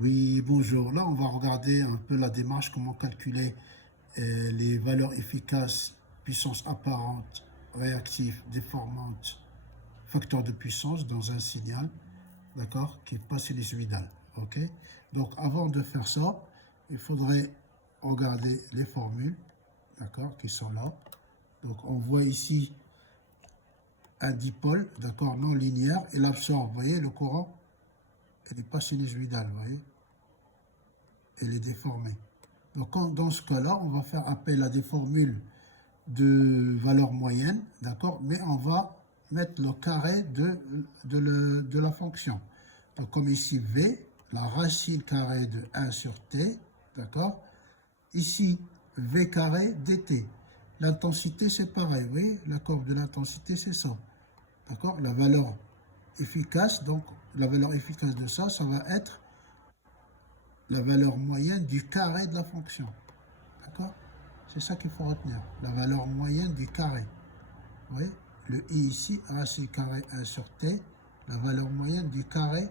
Oui, bonjour. Là, on va regarder un peu la démarche, comment calculer les valeurs efficaces, puissance apparente, réactive, déformante, facteur de puissance dans un signal, d'accord, qui est pas sinusoïdal. OK? Donc, avant de faire ça, il faudrait regarder les formules, d'accord, qui sont là. Donc, on voit ici un dipôle, d'accord, non linéaire, et l'absorbe. Vous voyez, le courant, il n'est pas sinusoïdal, vous voyez, il est déformé. Donc, dans ce cas-là, on va faire appel à des formules de valeur moyenne, d'accord, mais on va mettre le carré de la fonction. Donc, comme ici, V, la racine carrée de 1 sur T, d'accord. Ici, V carré dt. L'intensité, c'est pareil, oui, la courbe de l'intensité, c'est ça, d'accord. La valeur efficace, donc la valeur efficace de ça, ça va être la valeur moyenne du carré de la fonction. D'accord? C'est ça qu'il faut retenir. La valeur moyenne du carré. Vous voyez? Le i ici, racine carré 1 sur t, la valeur moyenne du carré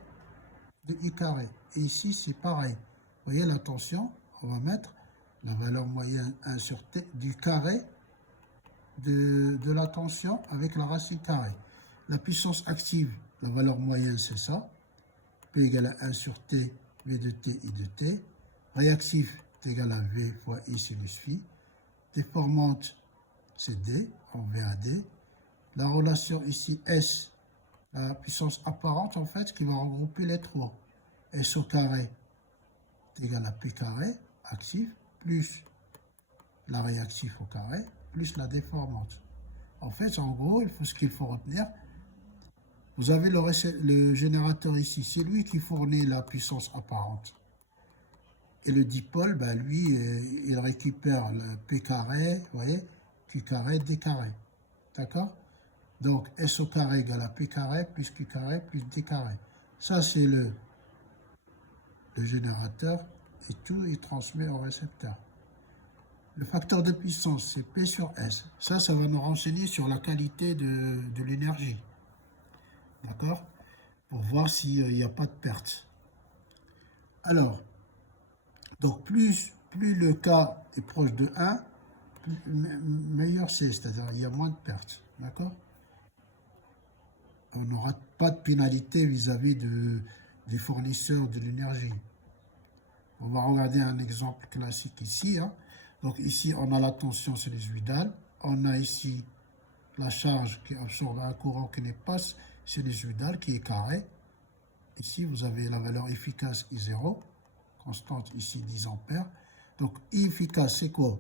de i carré. Et ici, c'est pareil. Vous voyez la tension? On va mettre la valeur moyenne 1 sur t du carré de la tension avec la racine carrée. La puissance active, la valeur moyenne, c'est ça. P égale à 1 sur t, V de t, I de t. Réactif est égal à V fois I sinus phi. Déformante, c'est D, en VAD. La relation ici, S, la puissance apparente, en fait, qui va regrouper les trois. S au carré est égal à P carré, actif, plus la réactive au carré, plus la déformante. En fait, en gros, ce qu'il faut retenir, vous avez le générateur ici, c'est lui qui fournit la puissance apparente. Et le dipôle, ben lui, il récupère le P carré, vous voyez, Q carré, D carré. D'accord? Donc, S au carré égale à P carré plus Q carré plus D carré. Ça, c'est le générateur et tout est transmis au récepteur. Le facteur de puissance, c'est P sur S. Ça va nous renseigner sur la qualité de l'énergie. D'accord? Pour voir s'il n'y a pas de perte. Alors, donc plus le K est proche de 1, meilleur c'est, c'est-à-dire il y a moins de pertes. D'accord? On n'aura pas de pénalité vis-à-vis des fournisseurs de l'énergie. On va regarder un exemple classique ici. Hein. Donc ici, on a la tension sinusoïdale. On a ici la charge qui absorbe un courant qui n'est pas sinusoïdal, qui est carré. Ici, vous avez la valeur efficace I0, constante ici 10 ampères. Donc I efficace, c'est quoi?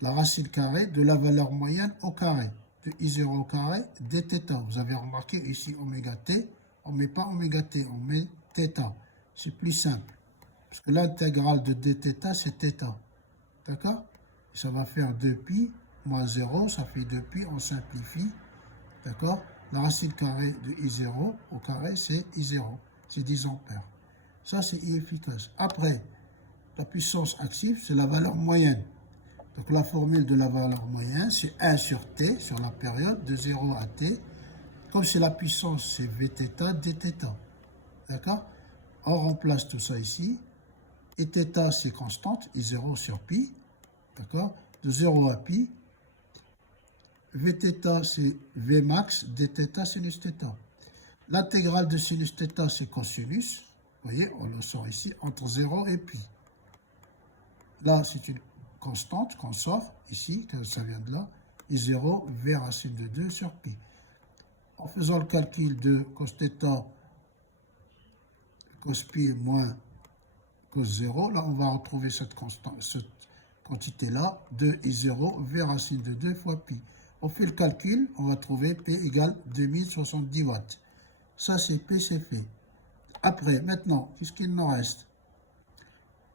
La racine carrée de la valeur moyenne au carré. De I0 au carré, dθ. Vous avez remarqué ici oméga t, on ne met pas oméga t, on met θ. C'est plus simple. Parce que l'intégrale de dθ, c'est θ. D'accord? Ça va faire 2pi moins 0, ça fait 2pi, on simplifie. D'accord? La racine carrée de I0 au carré, c'est I0. C'est 10 ampères. Ça, c'est I efficace. Après, la puissance active, c'est la valeur moyenne. Donc la formule de la valeur moyenne, c'est 1 sur t, sur la période, de 0 à t. Comme c'est la puissance, c'est Vθ dθ. D'accord? On remplace tout ça ici. Et θ, c'est constante, I0 sur pi. D'accord? De 0 à pi. Vθ, c'est Vmax, dθ sinus θ. L'intégrale de sinus θ, c'est cosinus. Vous voyez, on le sort ici, entre 0 et pi. Là, c'est une constante qu'on sort ici, que ça vient de là, I0, V racine de 2 sur pi. En faisant le calcul de cos θ, cos pi moins cos 0, là, on va retrouver cette quantité-là, 2 I0, V racine de 2 fois pi. On fait le calcul, on va trouver P égale 2070 watts. Ça, c'est P, c'est fait. Après, maintenant, qu'est-ce qu'il nous reste?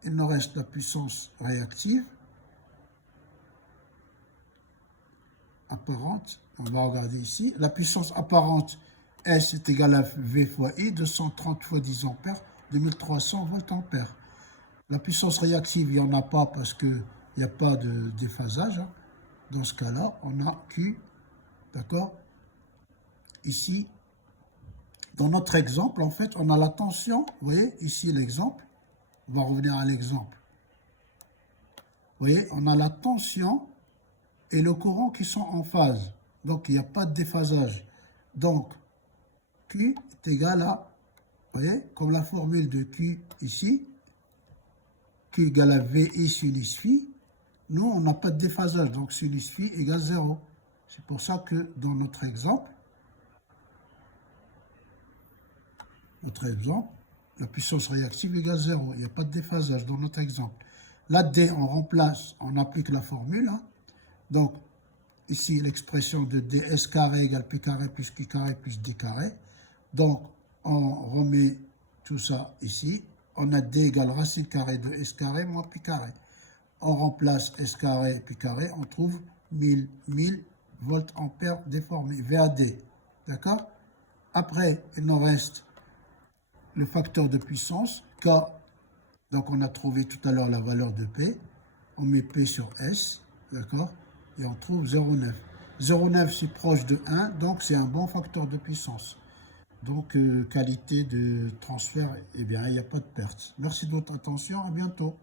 Il nous reste la puissance réactive apparente. On va regarder ici. La puissance apparente, S est égale à V fois I, 230 fois 10 ampères, 2300 voltampères. La puissance réactive, il n'y en a pas parce qu'il n'y a pas de déphasage. Hein. Dans ce cas-là, on a Q, d'accord? Ici, dans notre exemple, en fait, on a la tension. Vous voyez, ici l'exemple. On va revenir à l'exemple. Vous voyez, on a la tension et le courant qui sont en phase. Donc, il n'y a pas de déphasage. Donc, Q est égal à, vous voyez, comme la formule de Q ici, Q égale à VI sinus phi. Nous, on n'a pas de déphasage, donc sinus phi égale 0. C'est pour ça que dans notre exemple, la puissance réactive égale 0. Il n'y a pas de déphasage dans notre exemple. Là, D, on remplace, on applique la formule. Hein. Donc, ici, l'expression de ds carré égale p carré plus q carré plus d carré. Donc, on remet tout ça ici. On a d égale racine carrée de s carré moins pi carré. On remplace s carré et pi carré. On trouve 1000 volts ampères déformés, VAD. D'accord? Après, il nous reste le facteur de puissance, K. Donc, on a trouvé tout à l'heure la valeur de P. On met P sur S. D'accord? Et on trouve 0,9. 0,9 c'est proche de 1, donc c'est un bon facteur de puissance. Donc qualité de transfert, eh bien il n'y a pas de perte. Merci de votre attention, à bientôt.